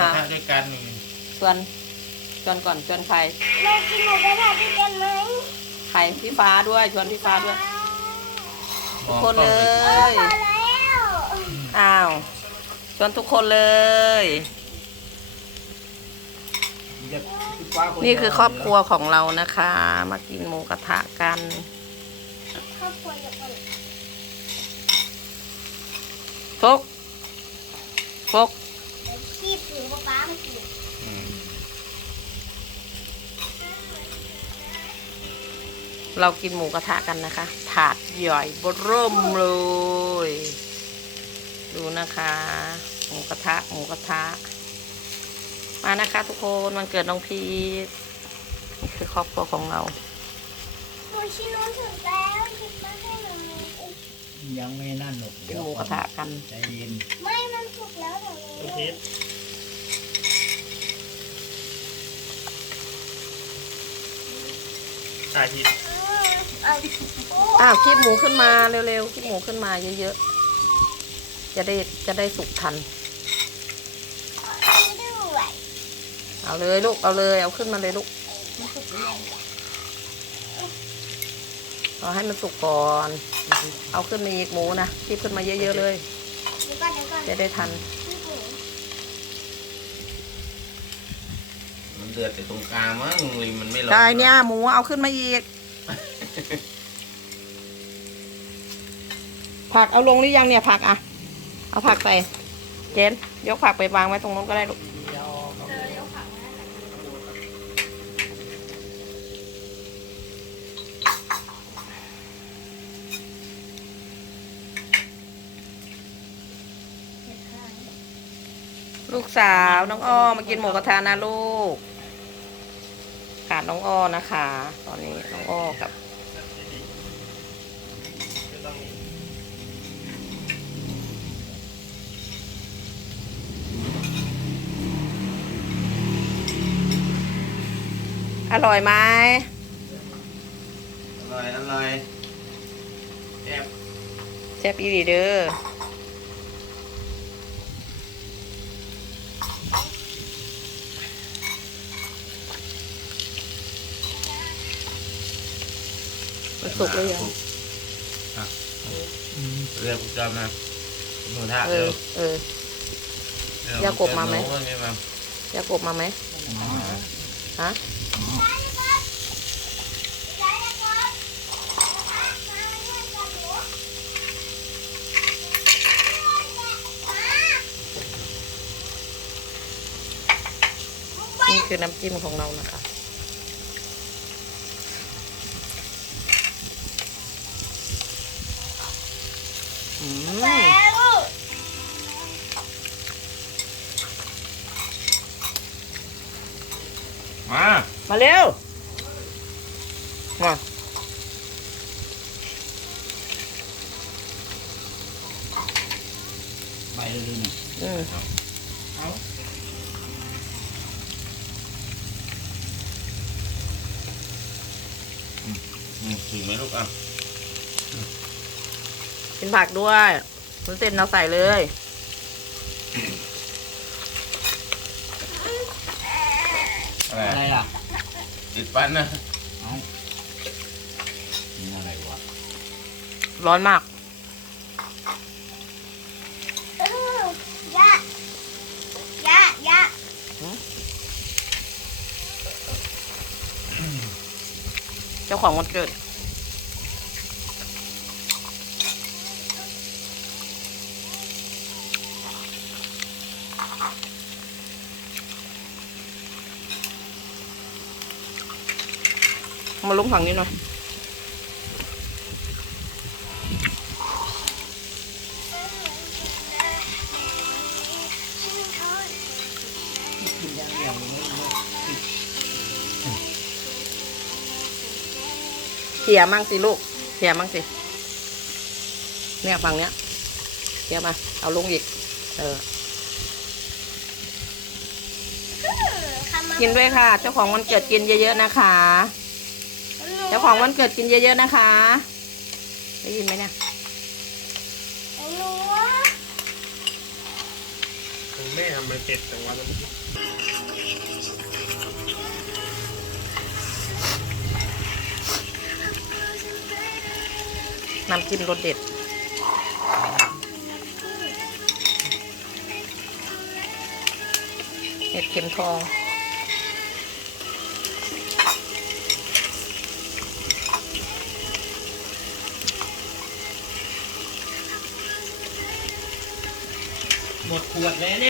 กระทะด้วยกันนี่ชวนชวนก่อนชวนใครเรากินหมูกระทะด้วยกันไหมใครพี่ฟ้าด้วยชวนพี่ฟ้าด้วยมองคนเลกล้องยพอแล้วอ้าวชวนทุกคนเลย นี่คือครอบครัวของเรานะคะ มากินหมูกระทะกันครอบครัวอยู่กันฟกฟก เดี๋ยวขี้ถือป๊าป๊ามากิน อืม เรากินหมูกระทะกันนะคะ ถาดใหญ่เบดร่มเลย ดูนะคะ หมูกระทะ หมูกระทะ มานะคะ ทุกคนวันเกิดน้องพีทนี่คือครอบครัวของเราหมูชิ้นนู้นถึงแล้วหยิบมาให้หนูยังไม่นั่นหรอกกินหมูกระทะกัน ใจเย็นไม่มันสุกแล้วหนูลูกพีชถ่ายผิดเอาโอ้อ้าวคีบหมูขึ้นมาเร็วๆคีบหมูขึ้นมาเยอะๆ จะได้จะได้สุกทันด้วยเอาเลยลูก เอาเลย เอาขึ้นมาเลยลูกเอาให้มันสุกก่อน เอาขึ้นมาอีกหมูนะคีบขึ้นมาเยอะๆเลยเดี๋ยวก่อนเดี๋ยวก่อนจะได้ทันพี่หมูมันเดือดแต่ตรงกลางมั้งริมมันไม่ร้อนได้เนี่ยหมูเอาขึ้นมาอีก ผักเอาลงหรือยังเนี่ยผักอะ เอาผักใส่เจนยกผักไปวางไว้ตรงนู้นก็ได้ลูกลูกสาวน้องอ้อมากินหมูกระทะนะลูกขาดน้องอ้อนะคะ ตอนนี้น้องอ้อกับ อร่อยไหมอร่อยอร่อยแอบแซ่บอีหลีเด้อมันสุกเลยยังอะ เรียกกูจำนะหมูทะเอเร็อวเออ เร็วอยากกบมาไหม เร็วนี่มาอยากกบมาไหมฮะนี่คือน้ำจิ้มของเรานะคะ อืม แล้ว มามาเร็ว มาไปเลยเนี่ยอืมอืมถึงไหมลูกอะ กินผักด้วยมันเส้นเราใส่เลย อะไร อะไรล่ะ ติดฟันนะเอ้านี่อะไรวะร้อนมากเออยะยะยะเจ้าของวันเกิด มาลุ้มฝั่งนี้หน่อยกินอย่างเดียวไม่ไม่เขี่ยมั่งสิลูกเขี่ยมั่งสิ เนี่ยฝั่งเนี้ยเขี่ยมา เอาลงอีก เออ กินด้วยค่ะ เจ้าของวันเกิดกินเยอะๆนะคะเจ้าของวันเกิดกินเยอะๆนะคะ ได้ยินไหมเนี่ยหนูถึงแม่ทำไมเผ็ดจังวะน้ำพริกน้ำจิ้มรสเด็ดเห็ดเข็มทอง หมดขวดแล้วเนี่ย